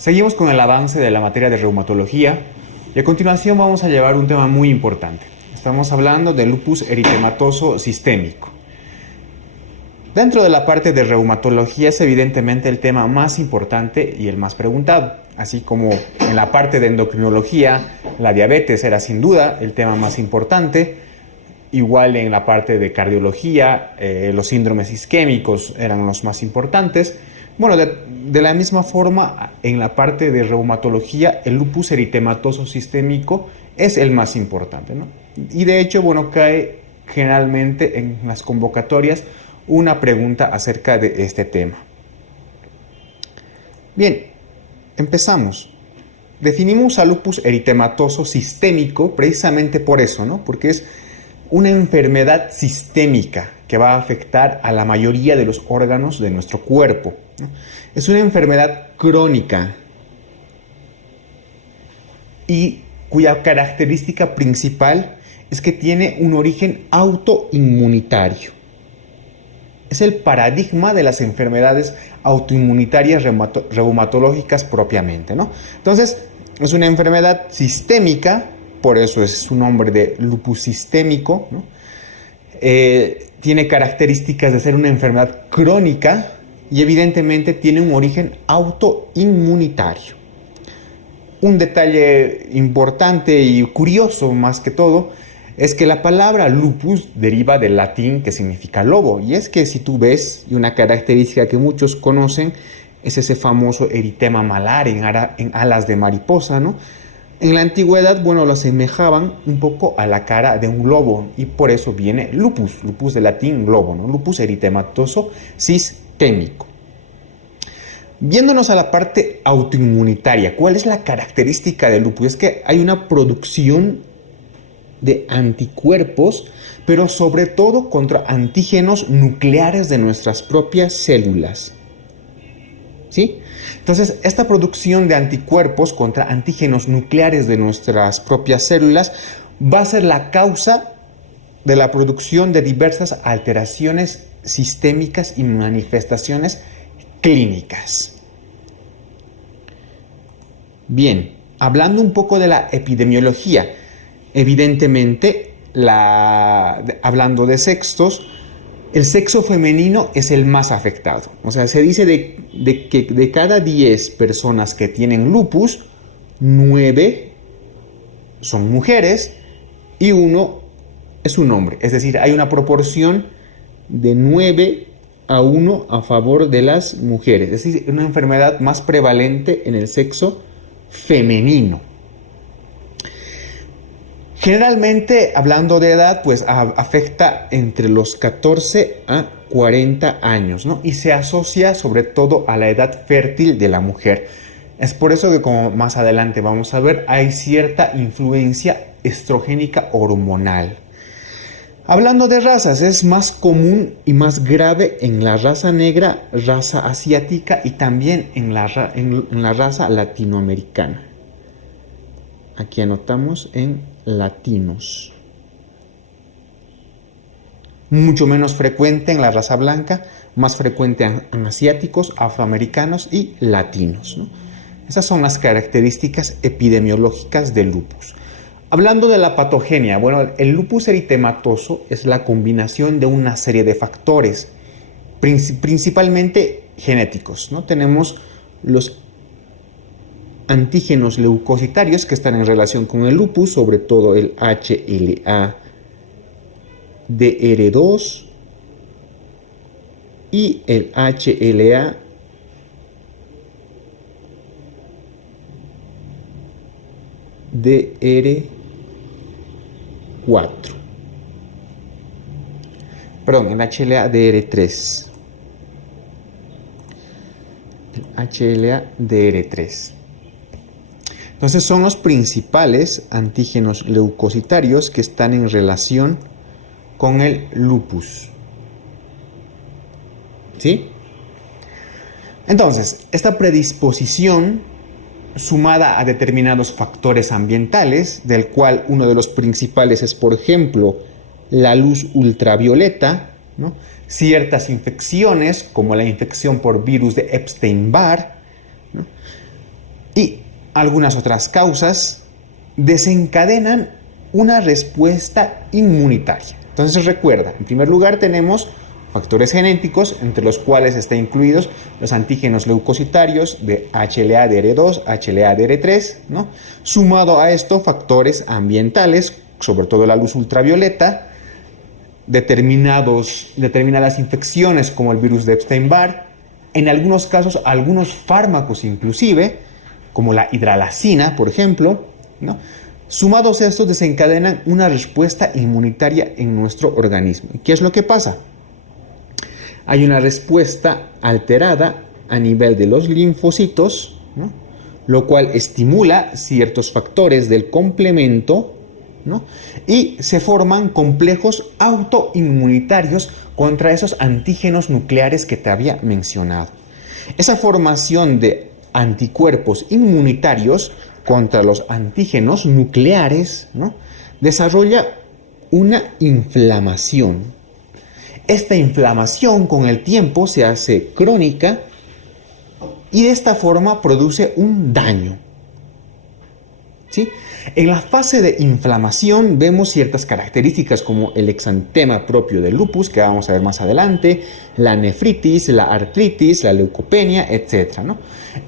Seguimos con el avance de la materia de reumatología y a continuación vamos a llevar un tema muy importante. Estamos hablando del lupus eritematoso sistémico. Dentro de la parte de reumatología es evidentemente el tema más importante y el más preguntado, así como en la parte de endocrinología la diabetes era sin duda el tema más importante, igual en la parte de cardiología los síndromes isquémicos eran los más importantes. Bueno, de la misma forma, en la parte de reumatología, el lupus eritematoso sistémico es el más importante, ¿no? Y de hecho, bueno, cae generalmente en las convocatorias una pregunta acerca de este tema. Bien, empezamos. Definimos al lupus eritematoso sistémico precisamente por eso, ¿no? Porque es una enfermedad sistémica que va a afectar a la mayoría de los órganos de nuestro cuerpo, ¿no? Es una enfermedad crónica y cuya característica principal es que tiene un origen autoinmunitario. Es el paradigma de las enfermedades autoinmunitarias reumatológicas propiamente, ¿no? Entonces, es una enfermedad sistémica, por eso es su nombre de lupus sistémico, ¿no? Tiene características de ser una enfermedad crónica y evidentemente tiene un origen autoinmunitario. Un detalle importante y curioso más que todo es que la palabra lupus deriva del latín que significa lobo, y es que si tú ves, y una característica que muchos conocen es ese famoso eritema malar en alas de mariposa, ¿no? En la antigüedad, bueno, lo asemejaban un poco a la cara de un lobo y por eso viene lupus, lupus del latín lobo, ¿no? Lupus eritematoso sistémico. Viéndonos a la parte autoinmunitaria, ¿cuál es la característica del lupus? Es que hay una producción de anticuerpos, pero sobre todo contra antígenos nucleares de nuestras propias células. ¿Sí? Entonces, esta producción de anticuerpos contra antígenos nucleares de nuestras propias células va a ser la causa de la producción de diversas alteraciones sistémicas y manifestaciones clínicas. Bien, hablando un poco de la epidemiología, evidentemente, hablando de sexos, el sexo femenino es el más afectado. O sea, se dice que de cada 10 personas que tienen lupus, 9 son mujeres y 1 es un hombre. Es decir, hay una proporción de 9 a 1 a favor de las mujeres. Es decir, una enfermedad más prevalente en el sexo femenino. Generalmente, hablando de edad, pues afecta entre los 14 a 40 años, ¿no? Y se asocia sobre todo a la edad fértil de la mujer. Es por eso que, como más adelante vamos a ver, hay cierta influencia estrogénica hormonal. Hablando de razas, es más común y más grave en la raza negra, raza asiática y también en la raza latinoamericana. Aquí anotamos en latinos. Mucho menos frecuente en la raza blanca, más frecuente en asiáticos, afroamericanos y latinos, ¿no? Esas son las características epidemiológicas del lupus. Hablando de la patogenia, bueno, el lupus eritematoso es la combinación de una serie de factores, principalmente genéticos, ¿no? Tenemos los antígenos leucocitarios que están en relación con el lupus, sobre todo el HLA-DR2 y el HLA-DR4. Perdón, el HLA-DR3. El HLA-DR3. Entonces son los principales antígenos leucocitarios que están en relación con el lupus. ¿Sí? Entonces, esta predisposición, sumada a determinados factores ambientales, del cual uno de los principales es, por ejemplo, la luz ultravioleta, ¿no? Ciertas infecciones, como la infección por virus de Epstein-Barr, ¿no? y algunas otras causas desencadenan una respuesta inmunitaria. Entonces recuerda, en primer lugar tenemos factores genéticos, entre los cuales están incluidos los antígenos leucocitarios de HLA-DR2, HLA-DR3, ¿no? Sumado a esto, factores ambientales, sobre todo la luz ultravioleta, determinadas infecciones como el virus de Epstein-Barr, en algunos casos algunos fármacos inclusive, como la hidralazina, por ejemplo, ¿no? Sumados a estos desencadenan una respuesta inmunitaria en nuestro organismo. ¿Qué es lo que pasa? Hay una respuesta alterada a nivel de los linfocitos, ¿no? Lo cual estimula ciertos factores del complemento, ¿no? Y se forman complejos autoinmunitarios contra esos antígenos nucleares que te había mencionado. Esa formación de anticuerpos inmunitarios contra los antígenos nucleares, ¿no? Desarrolla una inflamación. Esta inflamación con el tiempo se hace crónica y de esta forma produce un daño. ¿Sí? En la fase de inflamación vemos ciertas características como el exantema propio del lupus, que vamos a ver más adelante, la nefritis, la artritis, la leucopenia, etc., ¿no?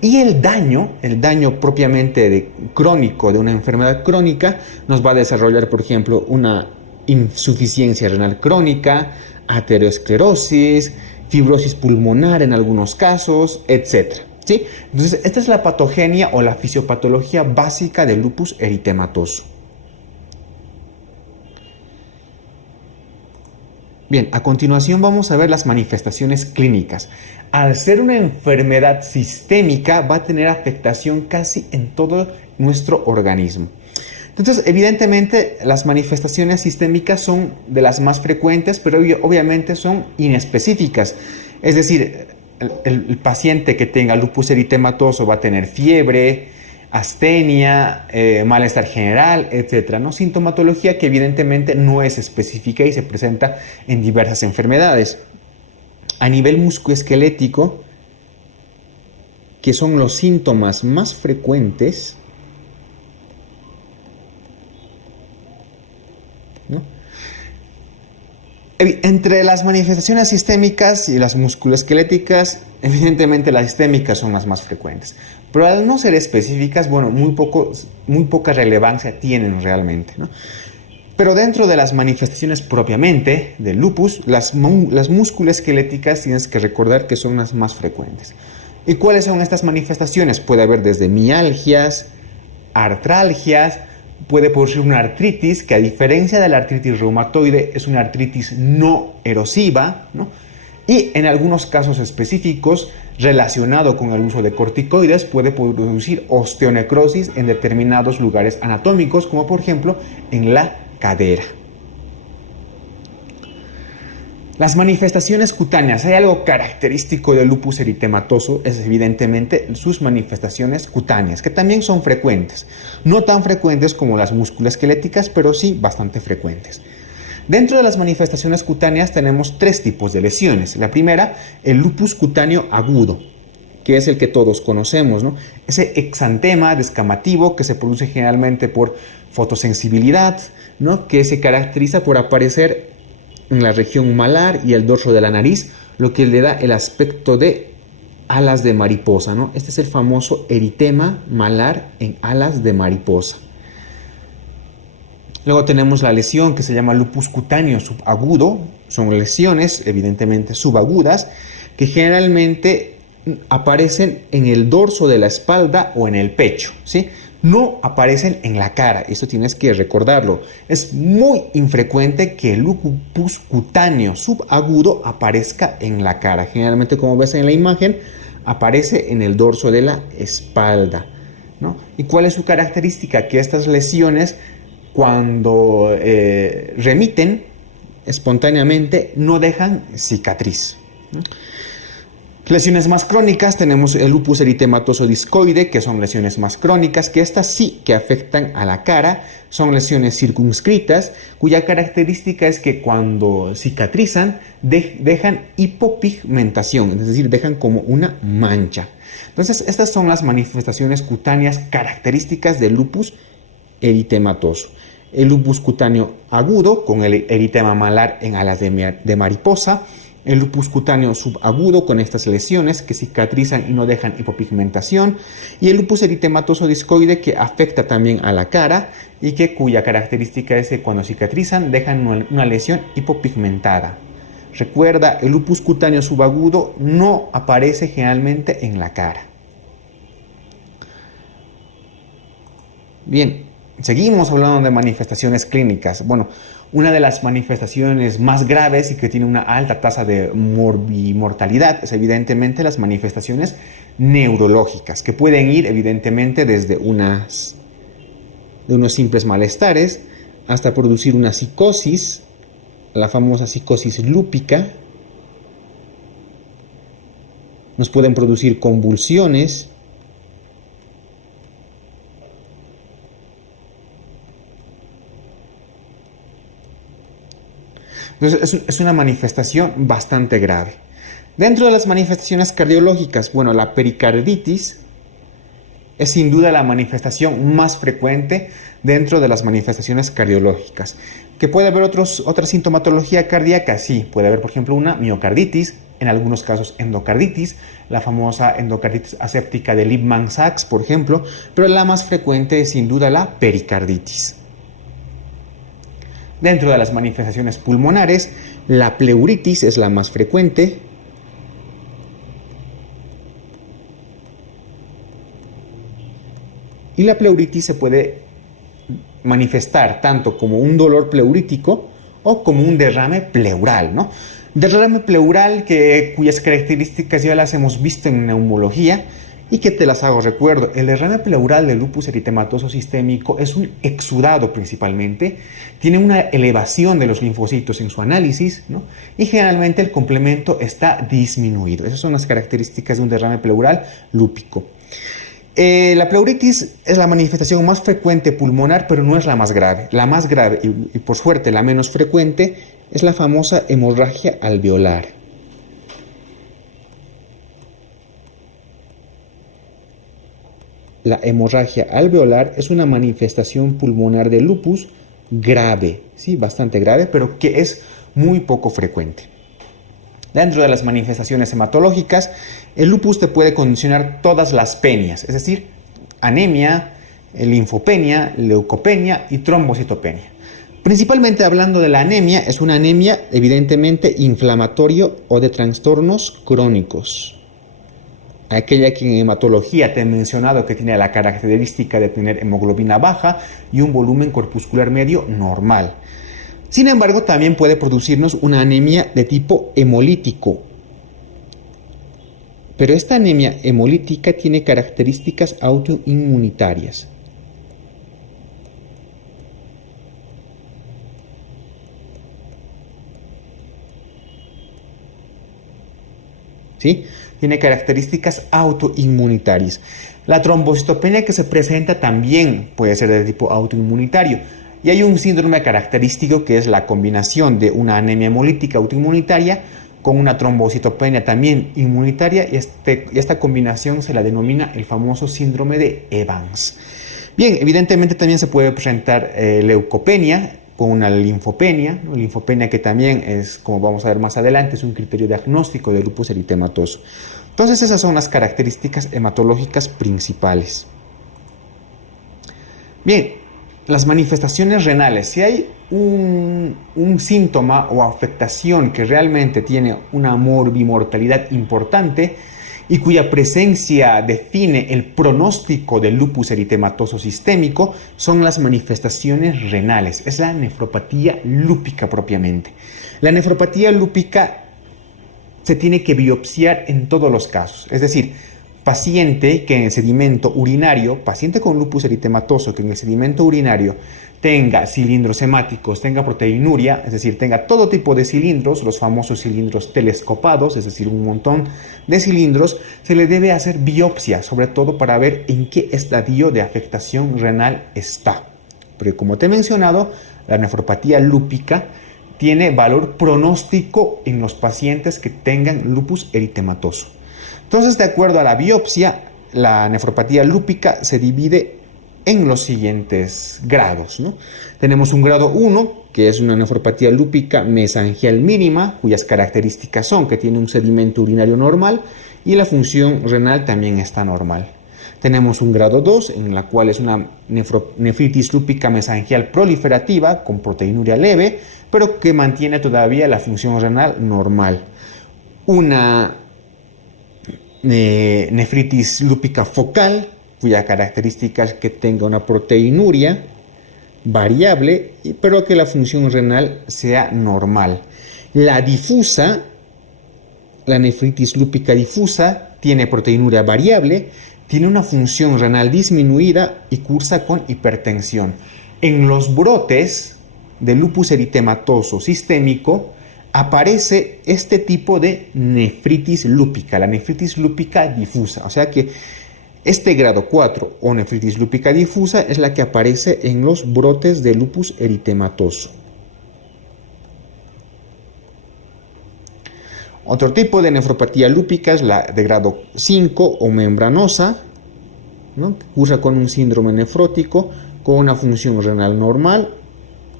Y el daño propiamente crónico de una enfermedad crónica nos va a desarrollar, por ejemplo, una insuficiencia renal crónica, aterosclerosis, fibrosis pulmonar en algunos casos, etc. ¿Sí? Entonces, esta es la patogenia o la fisiopatología básica del lupus eritematoso. Bien, a continuación vamos a ver las manifestaciones clínicas. Al ser una enfermedad sistémica, va a tener afectación casi en todo nuestro organismo. Entonces, evidentemente, las manifestaciones sistémicas son de las más frecuentes, pero obviamente son inespecíficas. Es decir, el paciente que tenga lupus eritematoso va a tener fiebre, astenia, malestar general, etc., ¿no? Sintomatología que evidentemente no es específica y se presenta en diversas enfermedades. A nivel musculoesquelético, que son los síntomas más frecuentes, ¿no? Entre las manifestaciones sistémicas y las musculoesqueléticas, evidentemente las sistémicas son las más frecuentes, pero al no ser específicas, bueno, muy poca relevancia tienen realmente, ¿no? Pero dentro de las manifestaciones propiamente del lupus, las musculoesqueléticas tienes que recordar que son las más frecuentes. ¿Y cuáles son estas manifestaciones? Puede haber desde mialgias, artralgias, puede producir una artritis, que a diferencia de la artritis reumatoide es una artritis no erosiva, ¿no? Y en algunos casos específicos, relacionado con el uso de corticoides, puede producir osteonecrosis en determinados lugares anatómicos, como por ejemplo en la cadera. Las manifestaciones cutáneas. Hay algo característico del lupus eritematoso, es evidentemente sus manifestaciones cutáneas, que también son frecuentes. No tan frecuentes como las musculoesqueléticas, pero sí bastante frecuentes. Dentro de las manifestaciones cutáneas tenemos tres tipos de lesiones. La primera, el lupus cutáneo agudo, que es el que todos conocemos, ¿no? Ese exantema descamativo que se produce generalmente por fotosensibilidad, ¿no? Que se caracteriza por aparecer en la región malar y el dorso de la nariz, lo que le da el aspecto de alas de mariposa, ¿no? Este es el famoso eritema malar en alas de mariposa. Luego tenemos la lesión que se llama lupus cutáneo subagudo. Son lesiones evidentemente subagudas que generalmente aparecen en el dorso de la espalda o en el pecho, ¿sí? No aparecen en la cara, esto tienes que recordarlo. Es muy infrecuente que el lupus cutáneo subagudo aparezca en la cara. Generalmente, como ves en la imagen, aparece en el dorso de la espalda, ¿no? ¿Y cuál es su característica? Que estas lesiones, cuando remiten espontáneamente, no dejan cicatriz, ¿no? Lesiones más crónicas, tenemos el lupus eritematoso discoide, que son lesiones más crónicas, que estas sí que afectan a la cara, son lesiones circunscritas, cuya característica es que cuando cicatrizan, dejan hipopigmentación, es decir, dejan como una mancha. Entonces, estas son las manifestaciones cutáneas características del lupus eritematoso. El lupus cutáneo agudo con el eritema malar en alas de mariposa, el lupus cutáneo subagudo con estas lesiones que cicatrizan y no dejan hipopigmentación, y el lupus eritematoso discoide que afecta también a la cara y cuya característica es que cuando cicatrizan dejan una lesión hipopigmentada. Recuerda, el lupus cutáneo subagudo no aparece generalmente en la cara. Bien, seguimos hablando de manifestaciones clínicas. Bueno, una de las manifestaciones más graves y que tiene una alta tasa de morbimortalidad es evidentemente las manifestaciones neurológicas, que pueden ir evidentemente desde unos simples malestares hasta producir una psicosis, la famosa psicosis lúpica. Nos pueden producir convulsiones. Entonces, es una manifestación bastante grave. Dentro de las manifestaciones cardiológicas, bueno, la pericarditis es sin duda la manifestación más frecuente dentro de las manifestaciones cardiológicas. ¿Que puede haber otra sintomatología cardíaca? Sí, puede haber, por ejemplo, una miocarditis, en algunos casos endocarditis, la famosa endocarditis aséptica de Liebman-Sachs, por ejemplo, pero la más frecuente es sin duda la pericarditis. Dentro de las manifestaciones pulmonares, la pleuritis es la más frecuente. Y la pleuritis se puede manifestar tanto como un dolor pleurítico o como un derrame pleural, ¿no? Derrame pleural cuyas características ya las hemos visto en neumología y que te las hago recuerdo. El derrame pleural del lupus eritematoso sistémico es un exudado principalmente, tiene una elevación de los linfocitos en su análisis, ¿no? Y generalmente el complemento está disminuido. Esas son las características de un derrame pleural lúpico. La pleuritis es la manifestación más frecuente pulmonar, pero no es la más grave. La más grave y por suerte la menos frecuente es la famosa hemorragia alveolar. La hemorragia alveolar es una manifestación pulmonar de lupus grave, ¿sí? Bastante grave, pero que es muy poco frecuente. Dentro de las manifestaciones hematológicas, el lupus te puede condicionar todas las penias, es decir, anemia, linfopenia, leucopenia y trombocitopenia. Principalmente hablando de la anemia, es una anemia evidentemente inflamatorio o de trastornos crónicos. Aquella que en hematología te he mencionado que tiene la característica de tener hemoglobina baja y un volumen corpuscular medio normal. Sin embargo, también puede producirnos una anemia de tipo hemolítico. Pero esta anemia hemolítica tiene características autoinmunitarias. ¿Sí? Tiene características autoinmunitarias. La trombocitopenia que se presenta también puede ser de tipo autoinmunitario. Y hay un síndrome característico que es la combinación de una anemia hemolítica autoinmunitaria con una trombocitopenia también inmunitaria, y esta combinación se la denomina el famoso síndrome de Evans. Bien, evidentemente también se puede presentar leucopenia con una linfopenia, ¿no? Linfopenia que también es, como vamos a ver más adelante, es un criterio diagnóstico de lupus eritematoso. Entonces esas son las características hematológicas principales. Bien, las manifestaciones renales. Si hay un síntoma o afectación que realmente tiene una morbimortalidad importante y cuya presencia define el pronóstico del lupus eritematoso sistémico, son las manifestaciones renales. Es la nefropatía lúpica propiamente. La nefropatía lúpica se tiene que biopsiar en todos los casos. Es decir, paciente que en el sedimento urinario, paciente con lupus eritematoso que en el sedimento urinario tenga cilindros hemáticos, tenga proteinuria, es decir, tenga todo tipo de cilindros, los famosos cilindros telescopados, es decir, un montón de cilindros, se le debe hacer biopsia, sobre todo para ver en qué estadio de afectación renal está. Porque como te he mencionado, la nefropatía lúpica tiene valor pronóstico en los pacientes que tengan lupus eritematoso. Entonces, de acuerdo a la biopsia, la nefropatía lúpica se divide en los siguientes grados, ¿no? Tenemos un grado 1, que es una nefropatía lúpica mesangial mínima, cuyas características son que tiene un sedimento urinario normal y la función renal también está normal. Tenemos un grado 2, en la cual es una nefritis lúpica mesangial proliferativa con proteinuria leve, pero que mantiene todavía la función renal normal. Una nefritis lúpica focal, cuya característica es que tenga una proteinuria variable, pero que la función renal sea normal. La difusa, la nefritis lúpica difusa, tiene proteinuria variable, tiene una función renal disminuida y cursa con hipertensión. En los brotes de lupus eritematoso sistémico aparece este tipo de nefritis lúpica, la nefritis lúpica difusa. O sea que este grado 4 o nefritis lúpica difusa es la que aparece en los brotes de lupus eritematoso. Otro tipo de nefropatía lúpica es la de grado 5 o membranosa, ¿no? Que cursa con un síndrome nefrótico, con una función renal normal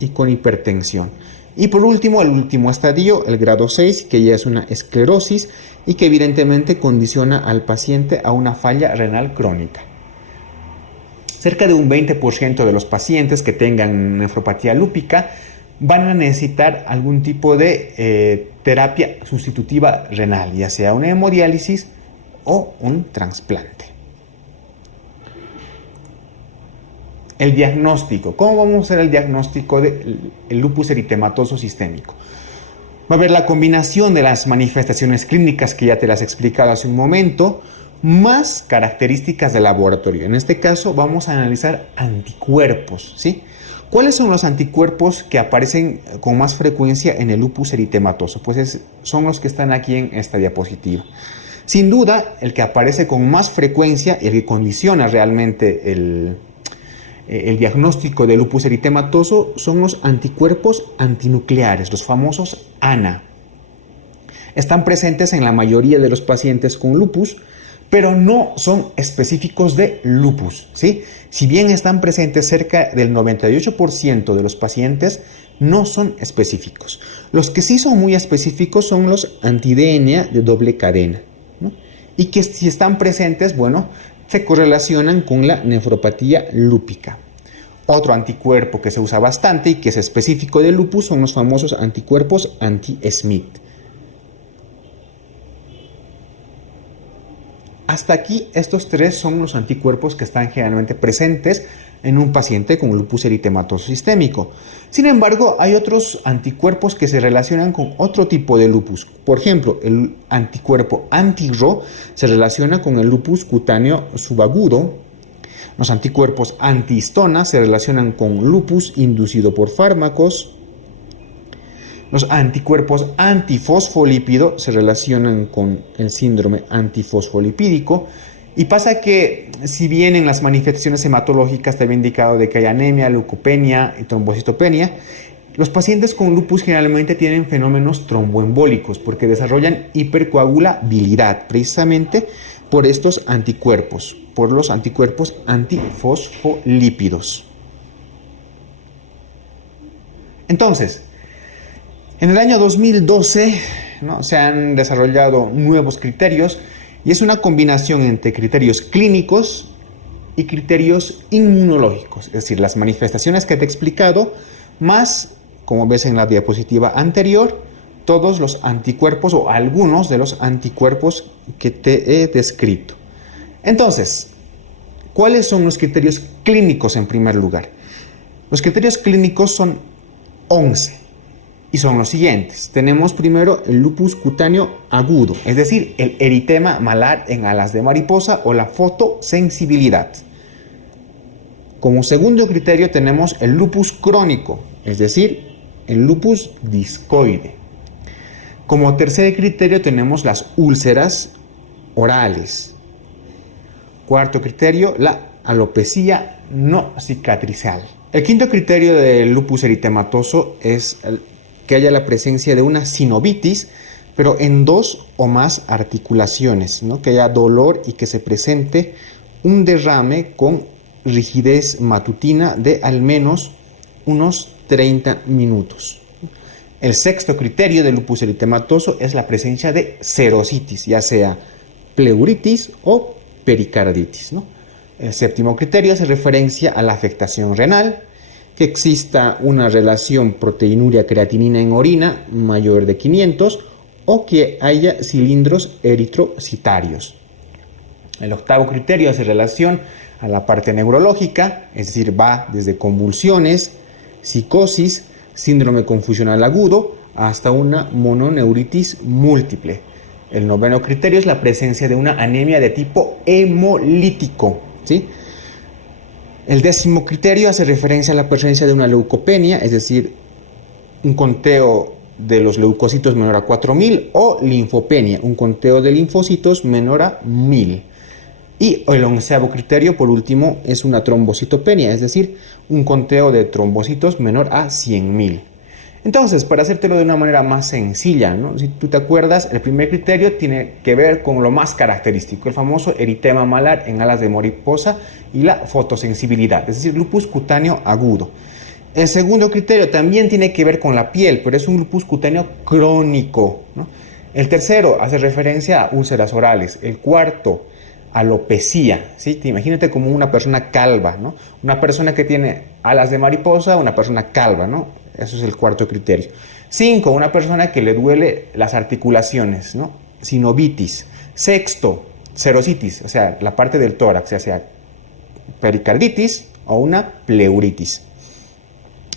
y con hipertensión. Y por último, el último estadio, el grado 6, que ya es una esclerosis y que evidentemente condiciona al paciente a una falla renal crónica. Cerca de un 20% de los pacientes que tengan nefropatía lúpica van a necesitar algún tipo de terapia sustitutiva renal, ya sea una hemodiálisis o un trasplante. El diagnóstico. ¿Cómo vamos a hacer el diagnóstico del lupus eritematoso sistémico? Va a haber la combinación de las manifestaciones clínicas que ya te las he explicado hace un momento, más características de laboratorio. En este caso vamos a analizar anticuerpos, ¿sí? ¿Cuáles son los anticuerpos que aparecen con más frecuencia en el lupus eritematoso? Pues son los que están aquí en esta diapositiva. Sin duda, el que aparece con más frecuencia y el que condiciona realmente el diagnóstico de lupus eritematoso son los anticuerpos antinucleares, los famosos ANA. Están presentes en la mayoría de los pacientes con lupus, pero no son específicos de lupus, ¿sí? Si bien están presentes cerca del 98% de los pacientes, no son específicos. Los que sí son muy específicos son los anti-DNA de doble cadena, ¿no? Y que si están presentes, bueno, se correlacionan con la nefropatía lúpica. Otro anticuerpo que se usa bastante y que es específico de lupus son los famosos anticuerpos anti-Smith. Hasta aquí, estos tres son los anticuerpos que están generalmente presentes en un paciente con lupus eritematoso sistémico. Sin embargo, hay otros anticuerpos que se relacionan con otro tipo de lupus. Por ejemplo, el anticuerpo anti-Ro se relaciona con el lupus cutáneo subagudo. Los anticuerpos antihistona se relacionan con lupus inducido por fármacos. Los anticuerpos antifosfolípido se relacionan con el síndrome antifosfolipídico. Y pasa que, si bien en las manifestaciones hematológicas te había indicado de que hay anemia, leucopenia y trombocitopenia, los pacientes con lupus generalmente tienen fenómenos tromboembólicos porque desarrollan hipercoagulabilidad precisamente por estos anticuerpos, por los anticuerpos antifosfolípidos. Entonces, en el año 2012, ¿no?, se han desarrollado nuevos criterios y es una combinación entre criterios clínicos y criterios inmunológicos, es decir, las manifestaciones que te he explicado, más, como ves en la diapositiva anterior, todos los anticuerpos o algunos de los anticuerpos que te he descrito. Entonces, ¿cuáles son los criterios clínicos en primer lugar? Los criterios clínicos son 11. Y son los siguientes. Tenemos primero el lupus cutáneo agudo, es decir, el eritema malar en alas de mariposa o la fotosensibilidad. Como segundo criterio tenemos el lupus crónico, es decir, el lupus discoide. Como tercer criterio tenemos las úlceras orales. Cuarto criterio, la alopecia no cicatrizal. El quinto criterio del lupus eritematoso es que haya la presencia de una sinovitis pero en 2 o más articulaciones, ¿no? Que haya dolor y que se presente un derrame con rigidez matutina de al menos unos 30 minutos. El sexto criterio del lupus eritematoso es la presencia de serositis, ya sea pleuritis o pericarditis, ¿no? El séptimo criterio hace referencia a la afectación renal, que exista una relación proteinuria-creatinina en orina mayor de 500 o que haya cilindros eritrocitarios. El octavo criterio hace relación a la parte neurológica, es decir, va desde convulsiones, psicosis, síndrome confusional agudo, hasta una mononeuritis múltiple. El noveno criterio es la presencia de una anemia de tipo hemolítico, ¿sí? El décimo criterio hace referencia a la presencia de una leucopenia, es decir, un conteo de los leucocitos menor a 4000, o linfopenia, un conteo de linfocitos menor a 1000. Y el onceavo criterio, por último, es una trombocitopenia, es decir, un conteo de trombocitos menor a 100.000. Entonces, para hacértelo de una manera más sencilla, ¿no? Si tú te acuerdas, el primer criterio tiene que ver con lo más característico, el famoso eritema malar en alas de mariposa y la fotosensibilidad, es decir, lupus cutáneo agudo. El segundo criterio también tiene que ver con la piel, pero es un lupus cutáneo crónico, ¿no? El tercero hace referencia a úlceras orales. El cuarto, alopecia, ¿sí? Imagínate como una persona calva, ¿no? Una persona que tiene alas de mariposa, una persona calva, ¿no? Eso es el cuarto criterio. 5, una persona que le duele las articulaciones, ¿no? Sinovitis. Sexto, serositis, o sea, la parte del tórax, ya sea pericarditis o una pleuritis.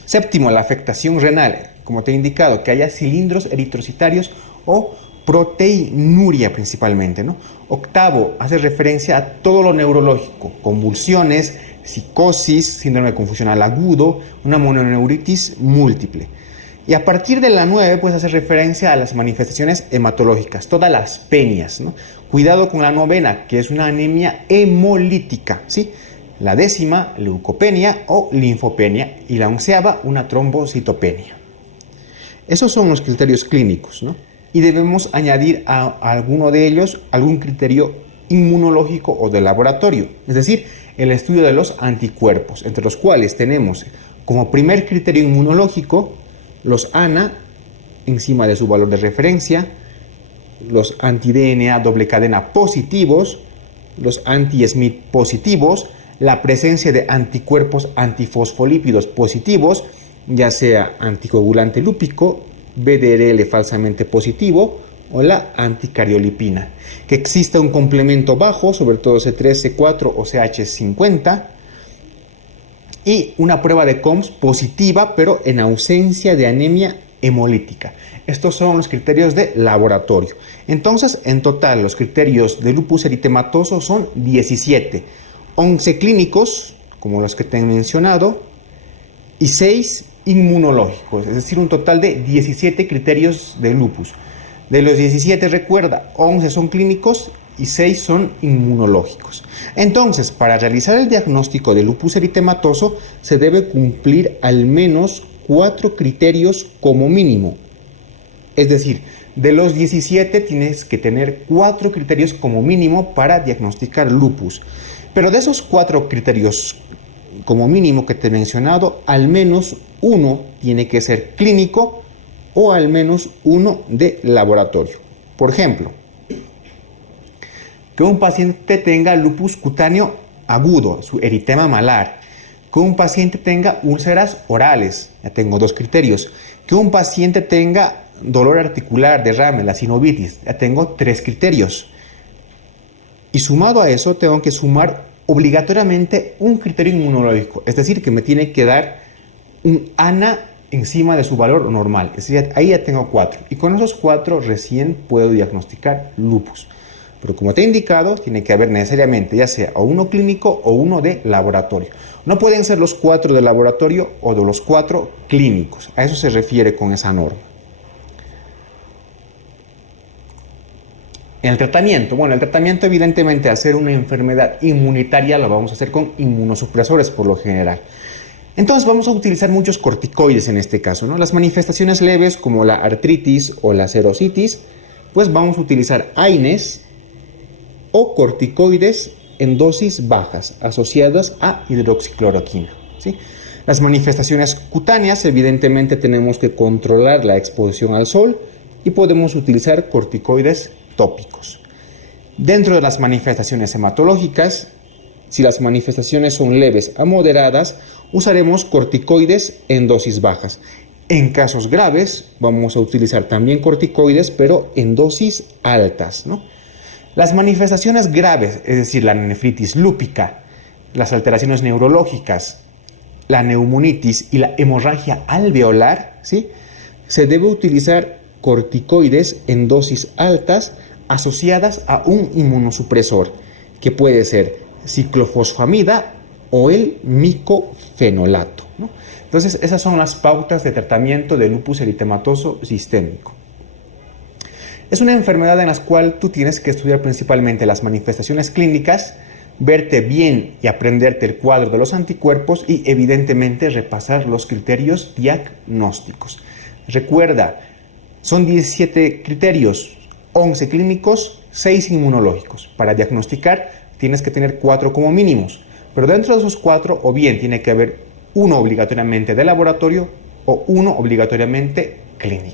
Séptimo, la afectación renal, como te he indicado, que haya cilindros eritrocitarios o proteinuria principalmente, ¿no? Octavo, hace referencia a todo lo neurológico, convulsiones, psicosis, síndrome confusional agudo, una mononeuritis múltiple. Y a partir de la 9, pues hace referencia a las manifestaciones hematológicas, todas las penias, ¿no? Cuidado con la novena, que es una anemia hemolítica, ¿sí? La décima, leucopenia o linfopenia, y la onceava, una trombocitopenia. Esos son los criterios clínicos, ¿no? Y debemos añadir a alguno de ellos algún criterio inmunológico o de laboratorio, es decir, el estudio de los anticuerpos, entre los cuales tenemos como primer criterio inmunológico los ANA encima de su valor de referencia, los anti-DNA doble cadena positivos, los anti-SMID positivos, la presencia de anticuerpos antifosfolípidos positivos, ya sea anticoagulante lúpico, BDRL falsamente positivo o la anticardiolipina. Que exista un complemento bajo, sobre todo C3, C4 o CH50, y una prueba de COMS positiva, pero en ausencia de anemia hemolítica. Estos son los criterios de laboratorio. Entonces, en total, los criterios de lupus eritematoso son 17. 11 clínicos, como los que te he mencionado, y 6 inmunológicos, es decir, un total de 17 criterios de lupus. De los 17, recuerda, 11 son clínicos y 6 son inmunológicos. Entonces, para realizar el diagnóstico de lupus eritematoso, se debe cumplir al menos 4 criterios como mínimo. Es decir, de los 17 tienes que tener 4 criterios como mínimo para diagnosticar lupus. Pero de esos 4 criterios como mínimo que te he mencionado, al menos uno tiene que ser clínico o al menos uno de laboratorio. Por ejemplo, que un paciente tenga lupus cutáneo agudo, su eritema malar, que un paciente tenga úlceras orales, ya tengo 2 criterios, que un paciente tenga dolor articular, derrame, la sinovitis, ya tengo 3 criterios. Y sumado a eso, tengo que sumar obligatoriamente un criterio inmunológico, es decir, que me tiene que dar un ANA encima de su valor normal. Es decir, ahí ya tengo 4. Y con esos 4 recién puedo diagnosticar lupus. Pero como te he indicado, tiene que haber necesariamente ya sea o uno clínico o uno de laboratorio. No pueden ser los 4 de laboratorio o de los 4 clínicos. A eso se refiere con esa norma. El tratamiento, bueno, el tratamiento evidentemente al ser una enfermedad inmunitaria lo vamos a hacer con inmunosupresores por lo general. Entonces vamos a utilizar muchos corticoides en este caso, ¿no? Las manifestaciones leves como la artritis o la serositis pues vamos a utilizar AINES o corticoides en dosis bajas asociadas a hidroxicloroquina, ¿sí? Las manifestaciones cutáneas, evidentemente tenemos que controlar la exposición al sol y podemos utilizar corticoides tópicos. Dentro de las manifestaciones hematológicas, si las manifestaciones son leves a moderadas, usaremos corticoides en dosis bajas. En casos graves, vamos a utilizar también corticoides, pero en dosis altas, ¿no? Las manifestaciones graves, es decir, la nefritis lúpica, las alteraciones neurológicas, la neumonitis y la hemorragia alveolar, ¿sí? Se debe utilizar corticoides en dosis altas asociadas a un inmunosupresor, que puede ser ciclofosfamida o el micofenolato, ¿no? Entonces, esas son las pautas de tratamiento de lupus eritematoso sistémico. Es una enfermedad en la cual tú tienes que estudiar principalmente las manifestaciones clínicas, verte bien y aprenderte el cuadro de los anticuerpos y evidentemente repasar los criterios diagnósticos. Recuerda, son 17 criterios, 11 clínicos, 6 inmunológicos. Para diagnosticar tienes que tener 4 como mínimos, pero dentro de esos 4 o bien tiene que haber uno obligatoriamente de laboratorio o uno obligatoriamente clínico.